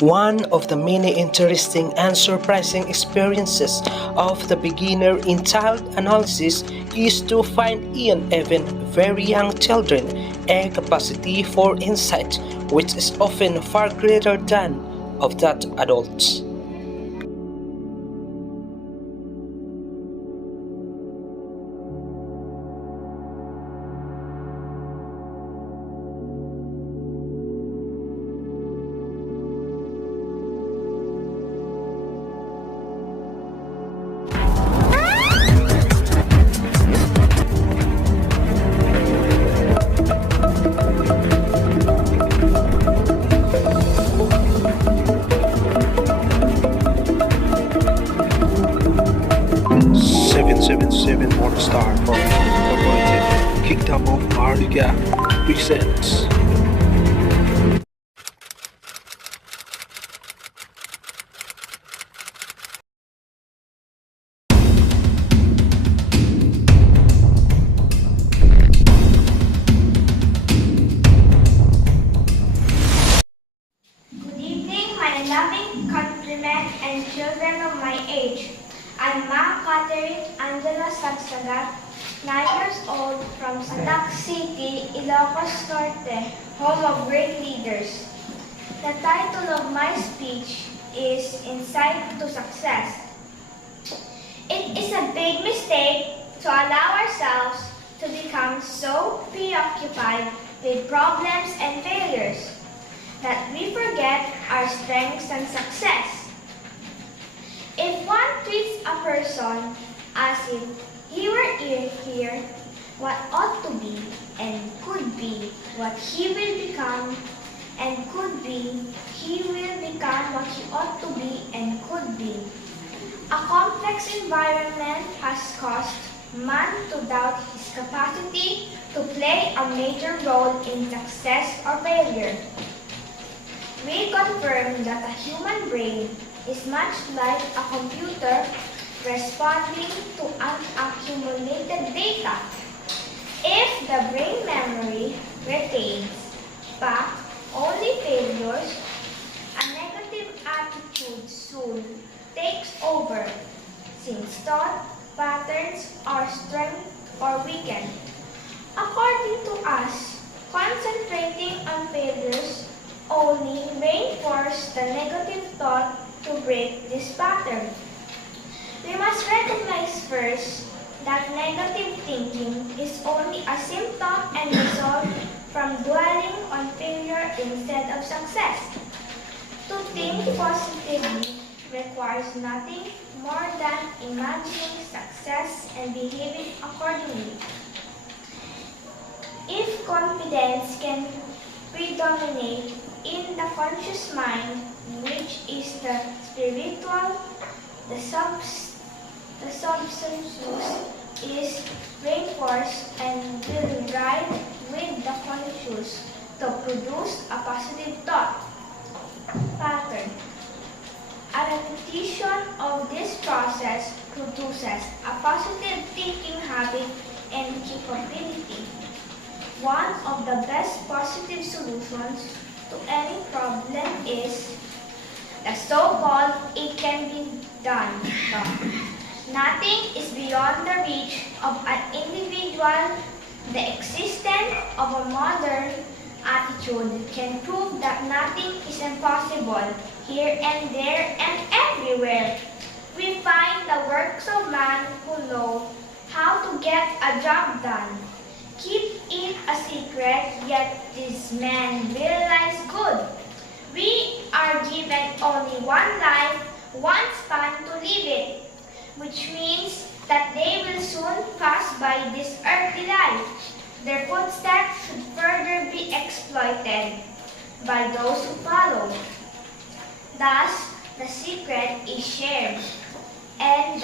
One of the many interesting and surprising experiences of the beginner in child analysis is to find in even very young children a capacity for insight which is often far greater than of that adults. Seven Morningstar from Incorporated Kingdom of Arliga presents. Good evening, my loving countrymen and children of my age. I'm Ma Catherine Angela Sagsagat, 9 years old from Satak City, Ilocos Norte, home of great leaders. The title of my speech is Insight to Success. It is a big mistake to allow ourselves to become so preoccupied with problems and failures that we forget our strengths and success. If one treats a person as if he were here, what ought to be and could be what he will become, and could be, he will become what he ought to be and could be. A complex environment has caused man to doubt his capacity to play a major role in success or failure. We confirm that a human brain is much like a computer responding to unaccumulated data. If the brain memory retains back only failures, a negative attitude soon takes over, since thought patterns are strengthened or weakened. According to us, concentrating on failures only reinforce the negative thought to break this pattern. We must recognize first that negative thinking is only a symptom and result from dwelling on failure instead of success. To think positively requires nothing more than imagining success and behaving accordingly. If confidence can predominate in the conscious mind, which is the spiritual, the substance is reinforced and will ride with the conscious to produce a positive thought pattern. A repetition of this process produces a positive thinking habit and capability. One of the best positive solutions to any problem is the so-called "it can be done" thought. Nothing is beyond the reach of an individual. The existence of a modern attitude can prove that nothing is impossible. Here and there and everywhere, we find the works of man who know how to get a job done. Keep it a secret, yet this man realize good. We are given only one life, one span to live it, which means that they will soon pass by this earthly life. Their footsteps should further be exploited by those who follow. Thus, the secret is shared, and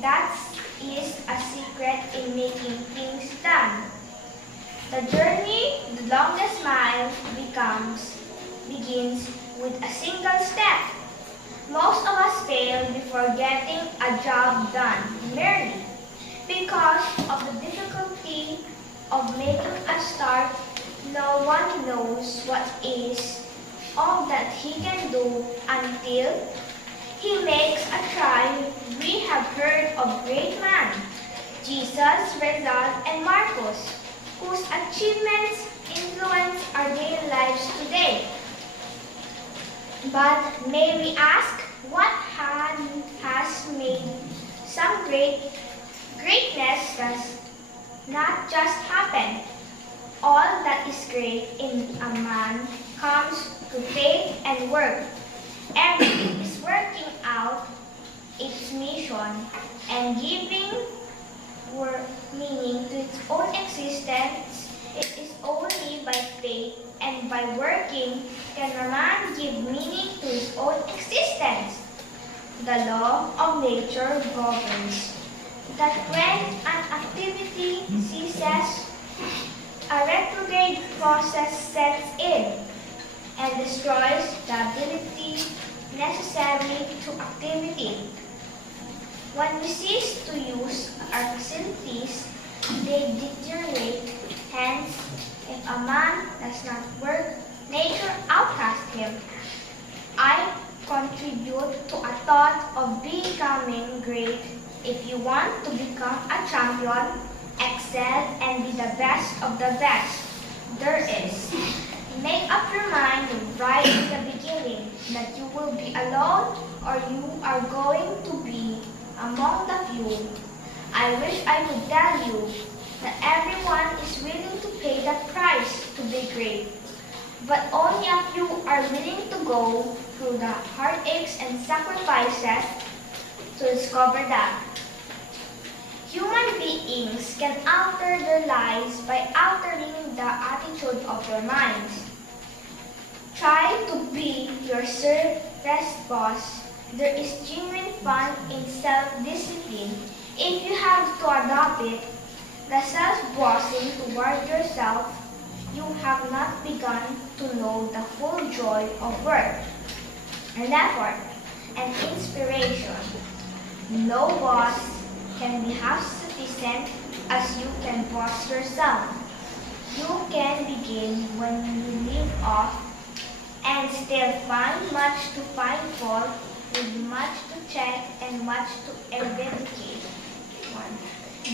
that is a secret in making things done. The journey, the longest mile, begins with a single step. Most of us fail before getting a job done, merely because of the difficulty of making a start. No one knows what is all that he can do until he makes a try. We have heard of great men, Jesus, Rizal, and Marcos, whose achievements influence our daily lives today. But may we ask, what has made some greatness does not just happen? All that is great in a man comes to faith and work. Everything is working out its mission and giving meaning to its own existence. It is only by faith and by working can a man give meaning to his own existence. The law of nature governs that when an activity ceases, a retrograde process sets in and destroys the ability necessary to activity. When we cease to use our facilities, they deteriorate. Hence, if a man does not work, nature outcasts him. I contribute to a thought of becoming great. If you want to become a champion, excel and be the best of the best there is. Make up your mind right in the beginning that you will be alone or you are going to be among the few. I wish I could tell you that everyone is willing to pay the price to be great, but only a few are willing to go through the heartaches and sacrifices to discover that. Human beings can alter their lives by altering the attitude of their minds. Try to be your best boss. There is genuine fun in self-discipline if you have to adopt it. The self-bossing toward yourself, you have not begun to know the full joy of work and effort and inspiration. No boss can be half sufficient as you can boss yourself. You can begin when you leave off and still find much to find fault with much to check and much to eradicate.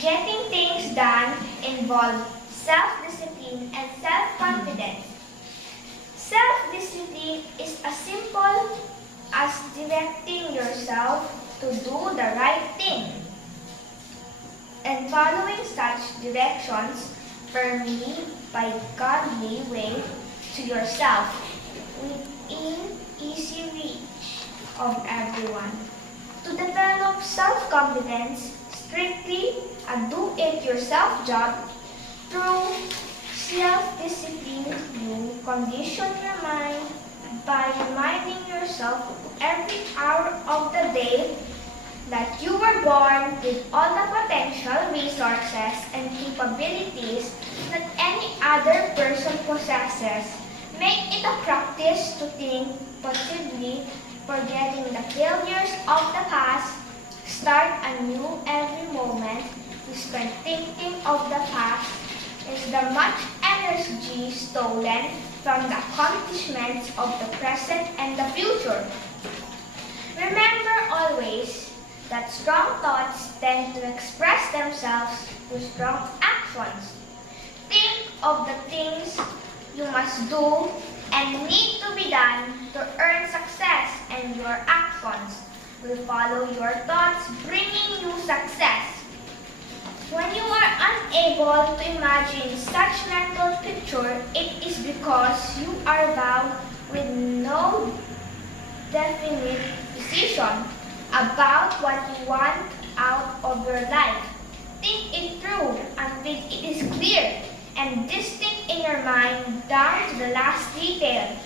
Getting things done involves self-discipline and self-confidence. Self-discipline is as simple as directing yourself to do the right thing and following such directions firmly by godly way to yourself within easy reach of everyone. To develop self-confidence, strictly a do-it-yourself job, through self-discipline, you condition your mind by reminding yourself every hour of the day that you were born with all the potential resources and capabilities that any other person possesses. Make it a practice to think positively, forgetting the failures of the past. Start anew every moment you spend thinking of the past is the much energy stolen from the accomplishments of the present and the future. Remember always that strong thoughts tend to express themselves through strong actions. Think of the things you must do and need to be done to earn success, and your actions will follow your thoughts, bringing you success. When you are unable to imagine such mental picture, it is because you are bound with no definite decision about what you want out of your life. Think it through until it is clear and distinct in your mind down to the last detail.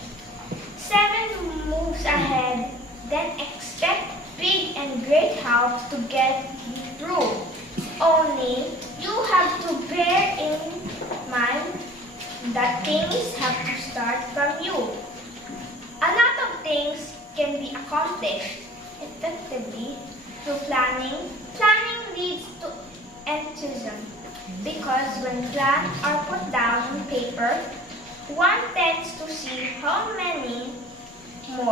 7 moves ahead, then expect big and great help to get you through. Only you have to bear in mind that things have to start from you. A lot of things can be accomplished effectively through planning. Planning leads to enthusiasm because when plans are put down on paper, one tends to see how many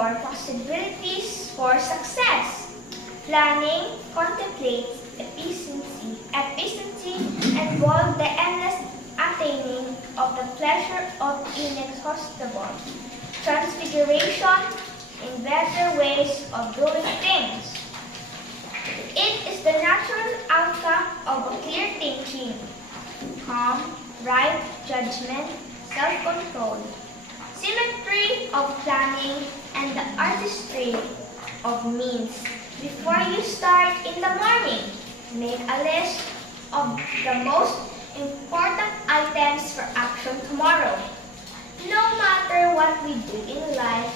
more possibilities for success. Planning contemplates efficiency, and involves the endless attaining of the pleasure of inexhaustible transfiguration in better ways of doing things. It is the natural outcome of a clear thinking, calm, right judgment, self-control, symmetry of planning, and the artistry of means. Before you start in the morning, make a list of the most important items for action tomorrow. No matter what we do in life,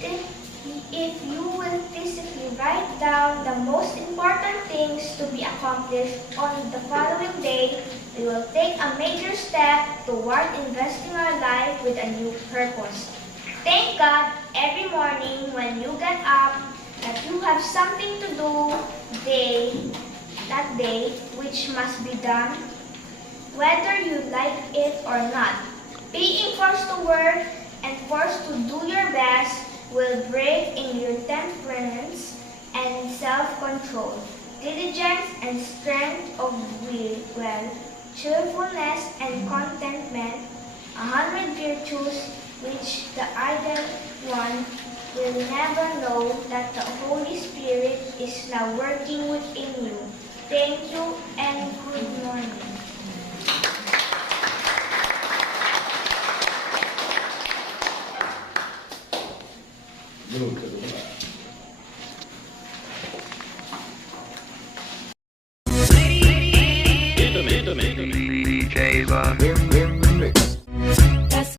if you will physically write down the most important things to be accomplished on the following day, we will take a major step toward investing our life with a new purpose. Thank God every morning when you get up that you have something to do that day which must be done, whether you like it or not. Being forced to work and forced to do your best will break in your temperance and self-control, diligence and strength of will, cheerfulness and contentment, 100 virtues which the idle one will never know that the Holy Spirit is now working within you. Thank you and good morning. Move to the